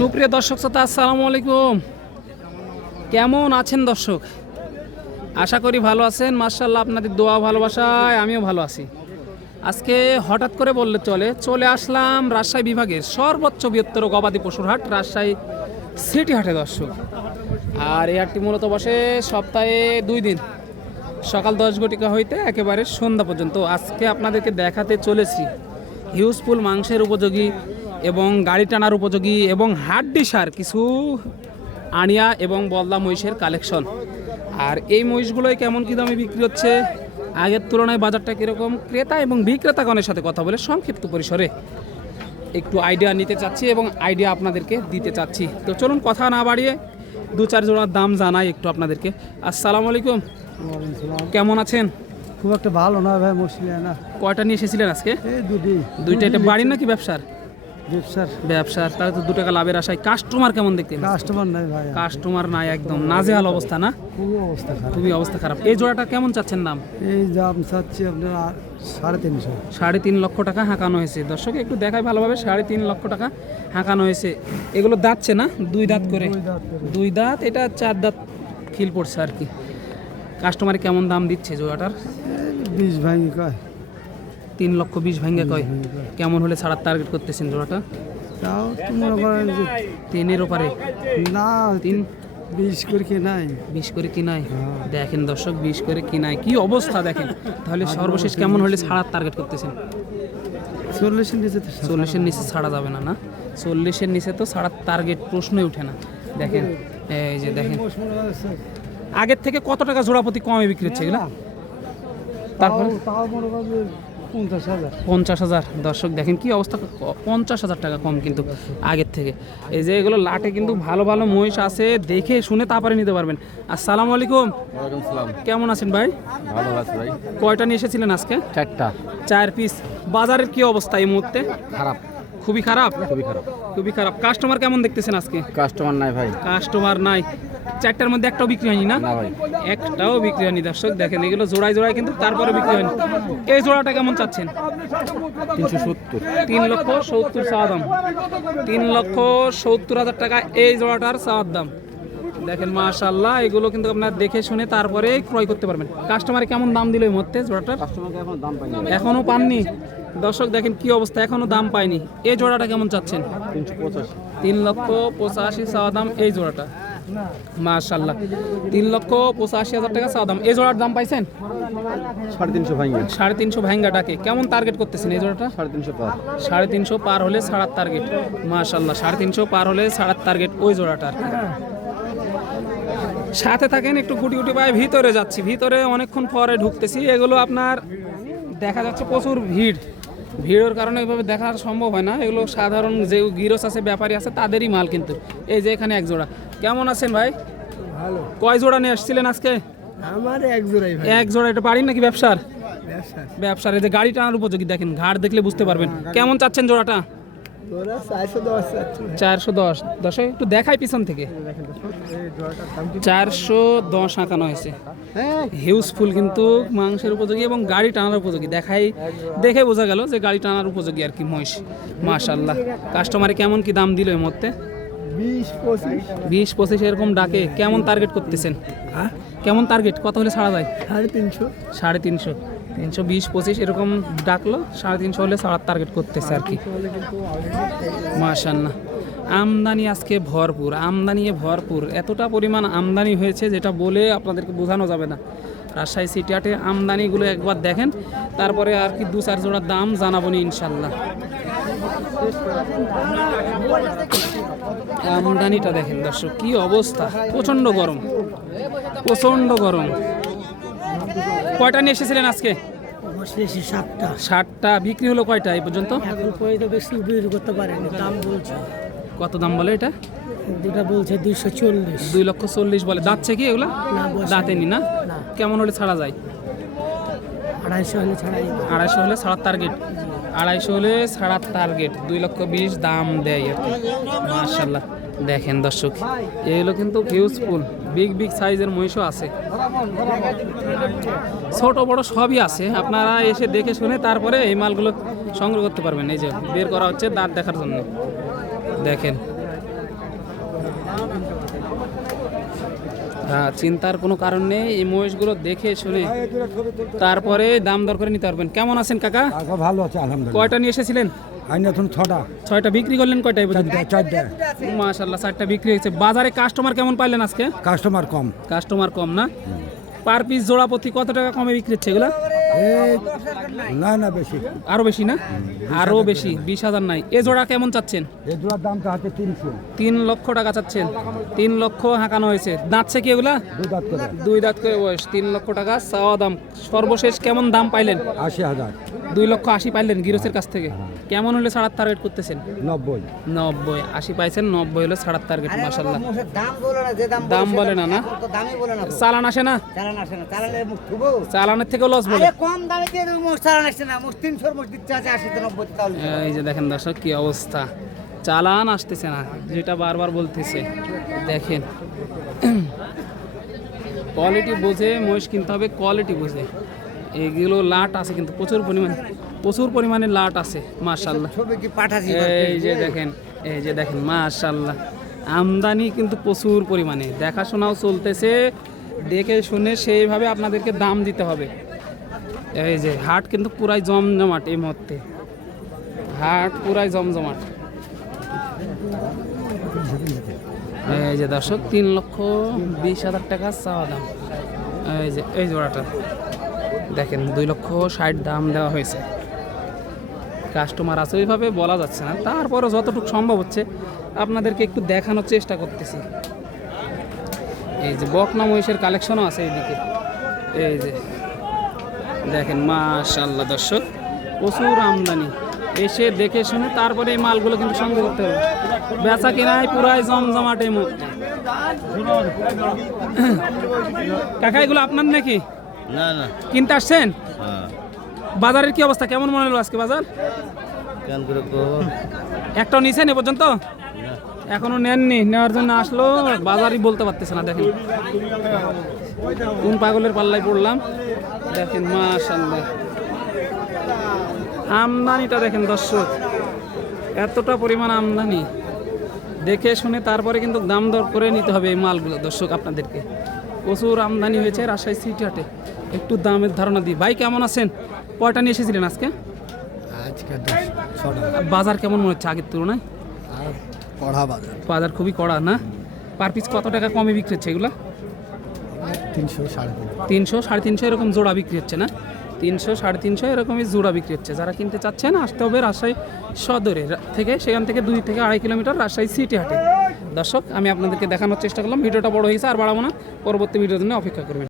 সুপ্রিয় দর্শক শ্রোতা, আসসালামু আলাইকুম। কেমন আছেন দর্শক? আশা করি ভালো আছেন। মার্শাল্লাহ আপনাদের দোয়া ভালোবাসায় আমিও ভালো আছি। আজকে হঠাৎ করে বললে চলে চলে আসলাম রাজশাহী বিভাগের সর্বোচ্চ বৃহত্তর গবাদি পশুর হাট, রাজশাহী সিটি হাটে দর্শক। আর এই হাটটি মূলত বসে সপ্তাহে দুই দিন। সকাল দশ ঘটিকা হইতে একেবারে সন্ধ্যা পর্যন্ত। আজকে আপনাদেরকে দেখাতে চলেছি। হিউজফুল মাংসের উপযোগী এবং গাড়ি টানার উপযোগী এবং হাড্ডি সার কিছু আনিয়া এবং বলদা মহিষের কালেকশন। আর এই মহিষগুলোই কেমন কী দামে বিক্রি হচ্ছে? আগের তুলনায় বাজারটা কীরকম? ক্রেতা এবং বিক্রেতাগণের সাথে কথা বলে সংক্ষিপ্ত পরিসরে একটু আইডিয়া নিতে চাচ্ছি এবং আইডিয়া আপনাদেরকে দিতে চাচ্ছি। তো চলুন কথা না বাড়িয়ে দু চার জোড়ার দাম জানাই একটু আপনাদেরকে। আসসালামু আলাইকুম। কেমন আছেন? খুব একটা ভালো না ভাই মুশকিল না। কয়টা নিয়ে এসেছিলেন আজকে? দুইটা এটা বাড়ির নাকি ব্যবসার? ব্যবসার ব্যবসার তাহলে তো দু টাকা লাভের আশায় কাস্টমার কেমন দেখতে কাস্টমার নাই ভাই। কাস্টমার নাই একদম নাজেহাল অবস্থা না? খুবই অবস্থা খারাপ। খুবই অবস্থা খারাপ। এই জোড়াটা কেমন চাচ্ছেন দাম? এই দাম চাচ্ছি আপনার সাড়ে তিনশো। সাড়ে তিন লক্ষ টাকা হাঁকানো হয়েছে। দর্শক একটু দেখায় ভালোভাবে সাড়ে তিন লক্ষ টাকা হাঁকানো হয়েছে। এগুলো দাঁতছে না? দুই দাঁত করে? দুই দাঁত এটা চার দাঁত খিল পড়ছে আর কি। কাস্টমারে কেমন দাম দিচ্ছে জোড়াটার? বিষ ভাঙি কয়। তিন লক্ষ বিশ ভাঙ্গে কয়। কেমন হলে ছাড়ার টার্গেট করতেছেন জোড়াটা? তাও তো মনে করেন যে তিনের ওপারে? না তিন? বিষ করে কি নাই? বিশ করে কিনাই দেখেন দর্শক বিশ করে কিনাই কি অবস্থা দেখেন? তাহলে সর্বশেষ কেমন হলে ছাড়ার টার্গেট করতেছেন? চল্লিশের নিচে তো চল্লিশের নিচে ছাড়া যাবে না না? চল্লিশের নিচে তো ছাড়ার টার্গেট প্রশ্নই ওঠে না। দেখেন এই যে দেখেন। আগের থেকে কত টাকা জোড়াপতি কমে বিক্রি হচ্ছে এগুলা? তারপর? পঞ্চাশ হাজার। পঞ্চাশ হাজার। দর্শক দেখেন কি অবস্থা পঞ্চাশ হাজার টাকা কম কিন্তু আগের থেকে। এই যে এগুলো লাটে কিন্তু ভালো ভালো মহিষ আছে দেখে শুনে তারপরে নিতে পারবেন। আসসালামু আলাইকুম। সালাম কেমন আছেন ভাই? ভালো আছি ভাই। কয়টা নিয়ে এসেছিলেন আজকে? চারটা। চার পিস বাজারের কি অবস্থা এই মুহূর্তে? খারাপ। খুবই খারাপ? খুবই খারাপ। খুবই খারাপ। কাস্টমার কেমন দেখতেছেন আজকে? কাস্টমার নাই ভাই। কাস্টমার নাই। চারটার মধ্যে একটাও বিক্রি হয়নি না? একটাও বিক্রি হয়নি দর্শক। দেখেন এগুলো জোড়ায় জোড়ায় কিন্তু তারপরে বিক্রি হয়নি। এই জোড়াটা কেমন চাচ্ছেন? তিনশো সত্তর। তিন লক্ষ সত্তর চাওয়া দাম। তিন লক্ষ সত্তর হাজার টাকা এই জোড়াটার চাওয়ার দাম। দেখেন মাশাল্লাহ এগুলো কিন্তু আপনার দেখে শুনে তারপরে ক্রয় করতে পারবেন। কাস্টমারে কেমন দাম দিল এই মধ্যে জোড়াটার? এখনও পাননি? দর্শক দেখেন কি অবস্থা এখনও দাম পায়নি এই জোড়াটা কেমন চাচ্ছেন? তিন লক্ষ পঁচাশি চাওয়া দাম এই জোড়াটা। মাশাল্লাহ তিন লক্ষ পঁচাশি হাজার টাকা চাওয়া দাম। এই জোড়ার দাম পাইছেন? সাড়ে তিনশো ভাই সাড়ে তিনশো ভাঙ্গাটাকে কেমন টার্গেট করতেছেন এই জোড়াটা? সাড়ে তিনশো পার। সাড়ে তিনশো পার হলে ছাড়ার টার্গেট মাশাল্লাহ সাড়ে তিনশো পার হলে ছাড়ার টার্গেট ওই জোড়াটা। আর সাথে থাকেন একটু গুটি গুটি পায়ে ভিতরে যাচ্ছি। ভিতরে অনেকক্ষণ পরে ঢুকতেছি। এগুলো আপনার দেখা যাচ্ছে প্রচুর ভিড়। ভিড়ের কারণে এভাবে দেখা সম্ভব হয় না। এগুলো সাধারণ যে গিরস আছে ব্যাপারী আছে তাদেরই মাল কিন্তু। এই যে এখানে এক জোড়া। কেমন আছেন ভাই? ভালো। কয় জোড়া নিয়ে আসছিলেন আজকে? আমার এক জোড়াই ভাই। এক জোড়া এটা বাড়ির নাকি ব্যবসার? ব্যবসার। এই যে গাড়ি টানার উপযোগী দেখেন ঘাট দেখলে বুঝতে পারবেন। কেমন চাচ্ছেন জোড়াটা? চারশো দশ চারশো দশ। দশে একটু দেখাই পিছন থেকে। চারশো দশ আঁকানো হয়েছে। হ্যাঁ হিউজফুল কিন্তু মাংসের উপযোগী এবং গাড়ি টানার উপযোগী। দেখাই দেখে বোঝা গেল যে গাড়ি টানার উপযোগী আর কি মহিষ। মাশাল্লাহ কাস্টমারে কেমন কি দাম দিল এর মধ্যে বিশ পঁচিশ। বিশ পঁচিশ এরকম ডাকে কেমন টার্গেট করতেছেন? কেমন টার্গেট কত হলে ছাড়া যায়? সাড়ে তিনশো। সাড়ে তিনশো। তিনশো বিশ পঁচিশ এরকম ডাকলো সাড়ে তিনশো হলে ছাড়ার টার্গেট করতেছে আর কি। মাশাল্লাহ আমদানি আজকে ভরপুর, আমদানি ভরপুর। এতটা পরিমাণ আমদানি হয়েছে যেটা বলে আপনাদেরকে বোঝানো যাবে না। রাজশাহী সিটি হাটে আমদানিগুলো একবার দেখেন, তারপরে আর কি দু চার জোড়ার দাম জানাব নি ইনশাল্লাহ আমদানিটা দেখেন দর্শক, কি অবস্থা, প্রচণ্ড গরম প্রচণ্ড গরম। কয়টা নিয়ে এসেছিলেন আজকে? ষাটটা বিক্রি হলো কয়টা এই পর্যন্ত? বেশি করতে দাম বলছে। কত দাম বলে এটা? দুটা বলছে দুইশো চল্লিশ। দুই লক্ষ চল্লিশ বলে। দাঁতছে কি এগুলা। দাঁতেনি না। কেমন হলে ছাড়া যায়? আড়াইশো হলে ছাড়াই আড়াইশো হলে ছাড়ার টার্গেট আড়াইশো হলে ছাড়ার টার্গেট দুই লক্ষ বিশ দাম দেয় আর কি। মার্শাল্লাহ দেখেন দর্শক এগুলো কিন্তু হিউজফুল বিগ বিগ সাইজের মহিষও আছে। ছোট বড় সবই আছে। আপনারা এসে দেখে শুনে তারপরে এই মালগুলো সংগ্রহ করতে পারবেন। এই যে বের করা হচ্ছে দাঁত দেখার জন্য। দেখেন। হ্যাঁ চিন্তার কোনো কারণ নেই এই মহিষগুলো দেখে শুনে তারপরে দাম দর করে নিতে পারবেন। কেমন আছেন কাকা? ভালো আছে আলহামদুলিল্লাহ। কয়টা নিয়ে এসেছিলেন? ছটা। ছয়টা বিক্রি করলেন কয়টায় চারটা চারটা। বিক্রি হয়েছে। বাজারে কাস্টমার কেমন পাইলেন আজকে? কাস্টমার কম। কাস্টমার কম না? পার পিস জোড়া প্রতি কত টাকা কমে বিক্রি হচ্ছে এগুলো? না না বেশি। আরও বেশি না? আরও বেশি বিশ হাজার নাই। এ জোড়া কেমন চাচ্ছেন? এ জোড়ার দাম তো তিনশো। তিন লক্ষ টাকা চাচ্ছেন। তিন লক্ষ হাঁকানো হয়েছে। দাঁতছে কি এগুলা? দুই দাঁত করে। দুই দাঁত করে বয়স। তিন লক্ষ টাকা চাওয়া দাম। সর্বশেষ কেমন দাম পাইলেন? আশি হাজার। দুই লক্ষ আশি পাইলেন গিরসের কাছ থেকে। কেমন হলে ছাড়ার টার্গেট করতেছেন? নব্বই। নব্বই। আশি পাইছেন নব্বই হলে ছাড়ার টার্গেট মাসাল্লাহ দাম বলে না যে দাম দাম বলে না না? তো দামই বলে না। চালান আসে না? আসে চালানের থেকেও লস বলে। কম দামে চালান আসছে না। তিনশোর দিচ্ছে আছে আশিতে নব্বই এই যে দেখেন দর্শক কি অবস্থা। চালান আসতেছে না যেটা বারবার বলতেছে। দেখেন। কোয়ালিটি বুঝে মহিষ কিনতে হবে কোয়ালিটি বুঝে। এগুলো লাট আছে কিন্তু প্রচুর পরিমাণে প্রচুর পরিমাণে লাট আছে মার্শাল্লাহ এই যে দেখেন এই যে দেখেন মাশাল্লাহ আমদানি কিন্তু প্রচুর পরিমাণে দেখাশোনাও চলতেছে দেখে শুনে সেইভাবে আপনাদেরকে দাম দিতে হবে। এই যে হাট কিন্তু পুরাই জমজমাট এই মুহূর্তে। হাট পুরাই জমজমাট। এই যে দর্শক তিন লক্ষ বিশ হাজার টাকা চাওয়া দাম। এই যে এই জোড়াটা। দেখেন, দুই লক্ষ ষাট দাম দেওয়া হয়েছে। কাস্টমার আছে, ওইভাবে বলা যাচ্ছে না। তারপরও যতটুকু সম্ভব হচ্ছে, আপনাদেরকে একটু দেখানোর চেষ্টা করতেছি। এই যে বকনা মহিষের কালেকশনও আছে এইদিকে। এই যে, দেখেন মাশাল্লাহ দর্শক, প্রচুর আমদানি। এসে দেখে শুনে তারপরে এই মালগুলো কিন্তু সংগ্রহ করতে হবে। বেচা কিনায় পুরাই জমজমাট মুহূর্তে। কাকা, এগুলো আপনার নাকি? না না। কিনতে আসছেন? হ্যাঁ। বাজারের কি অবস্থা? কেমন মনে হলো আজকে বাজার? কেন করে একটাও নিছেন এ পর্যন্ত? এখনও নেননি নেওয়ার জন্য আসলো বাজারই বলতে পারতেছে না দেখেন। কোন পাগলের পাল্লায় পড়লাম? দেখেন মাশাল্লাহ আমদানিটা দেখেন দর্শক। এতটা পরিমাণ আমদানি। দেখে শুনে তারপরে কিন্তু দাম দর করে নিতে হবে এই মালগুলো দর্শক আপনাদেরকে। প্রচুর আমদানি হয়েছে রাজশাহী সিটি হাটে। একটু দামের ধারণা দিই। ভাই কেমন আছেন? কয়টা নিয়ে এসেছিলেন আজকে? বাজার কেমন মনে হচ্ছে আগের তুলনায়? আর কড়া বাজার। বাজার খুবই কড়া না? পার পিস কত টাকা কমে বিক্রি হচ্ছে এগুলো? তিনশো সাড়ে তিন তিনশো সাড়ে তিনশো এরকম জোড়া বিক্রি হচ্ছে না? তিনশো সাড়ে তিনশো এরকমই জোড়া বিক্রি হচ্ছে। যারা কিনতে চাচ্ছেন আসতে হবে রাজশাহী সদরের থেকে সেখান থেকে দুই থেকে আড়াই কিলোমিটার রাজশাহী সিটি হাটে। দর্শক, আমি আপনাদেরকে দেখানোর চেষ্টা করলাম। ভিডিওটা বড় হয়েছে, আর বাড়াবো না। পরবর্তী ভিডিওর জন্য অপেক্ষা করবেন।